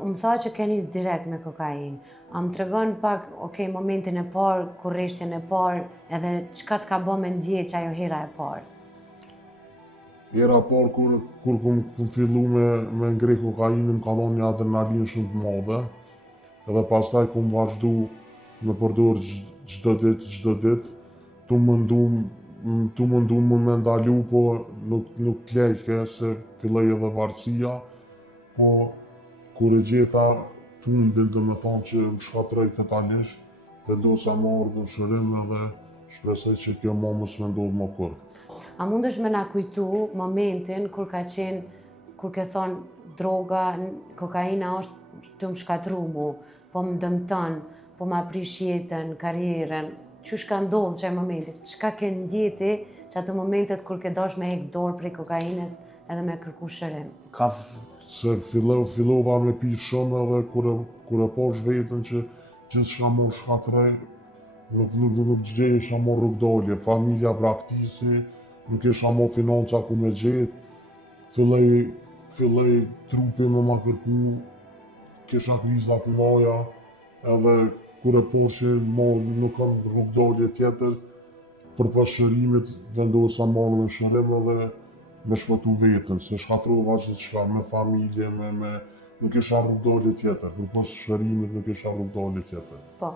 Më tha që keni direkt me kokainë. A më tregon pak, momentin e parë, kurreshtjen e parë, edhe çka t'ka bë me ndjeq ajo hera e parë? Hera e parë kur kum fillu me ngre kokainën, më ka dhënë një adrenalinë shumë të madhe, edhe pastaj kum vazhdu me përdor çdo ditë, tu mundu me ndalu, po nuk t'lejke se filloi edhe varësia, po kur e gjeta fundin, domethënë që më shkatroi totalisht, vendosa me ardhur shërim edhe shpresoj që kjo mos më ndodh më kurrë. A mundesh me na kujtu momentin kur ke thonë droga, kokaina është të më shkatru mu, po më dëmton, po më aprish jetën, karrierën. Qysh ka ndodhur çaj momenti? Çka ke ndjeti që ato momentet kur ke dash me hek dorë prej kokainës edhe me kërku shërim? Se fillova me pi shumë, edhe kur e posh veten që gjithçka më shkatroi, nuk gjejesha më rrugdalje, familja praktisi, nuk isha më financa ku me gjetë, filloi trupi me ma kërku, kisha kriza kullaja, edhe kur e poshi nuk kam rrugdalje tjetër, përpas shërimit vendosa me ardhur në shërim edhe me shpëtu veten, se shkatrova gjithçka, me familje, nuk isha rrugdalje tjetër, përpas shërimit nuk isha rrugdalje tjetër. Po.